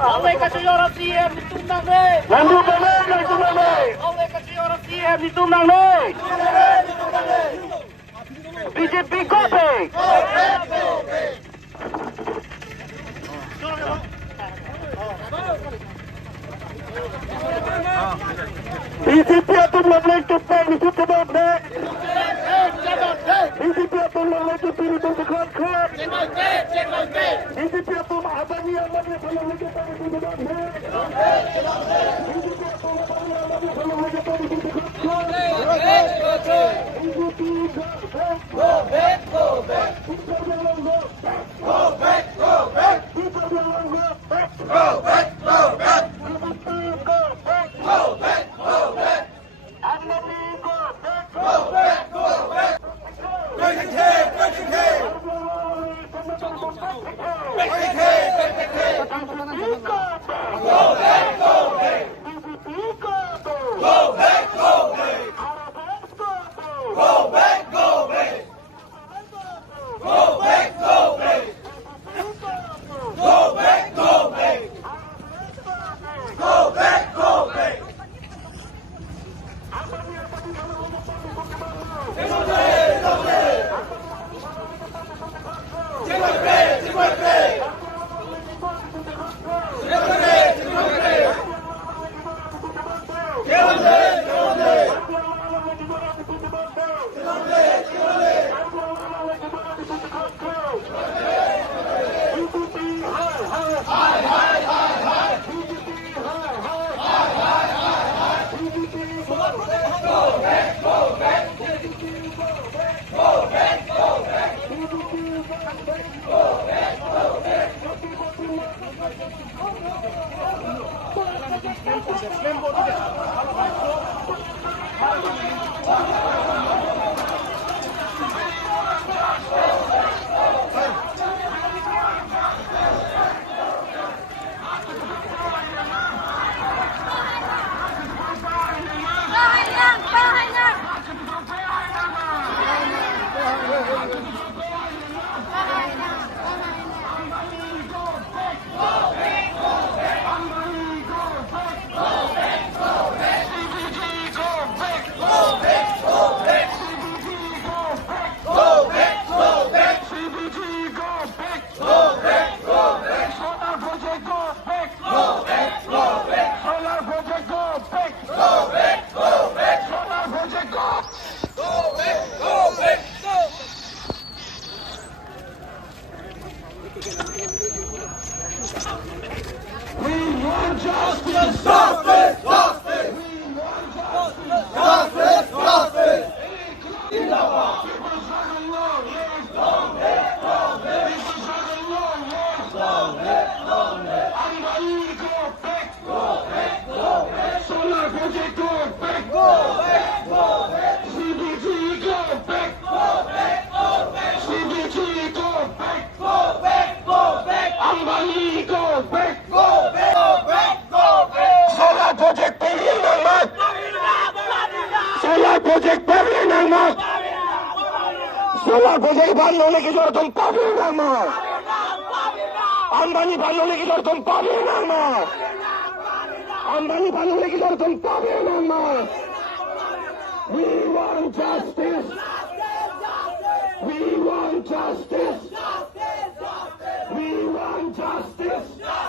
Oleh ka senhora CM ditundang deh. Lanjut ditundang deh. Oleh ka senhora CM ditundang deh. BJP Kopek. BJP akan melanjutkan ditundang deh. BJP akan melanjutkan ditundang deh. BJP akan abadi melanjutkan ditundang deh. Solar project बंद होने की जरूरत हम पावे ना अंबानी बंद होने की जरूरत हम पावे ना अंबानी बंद होने की जरूरत हम पावे ना We want justice. We want justice. We want justice.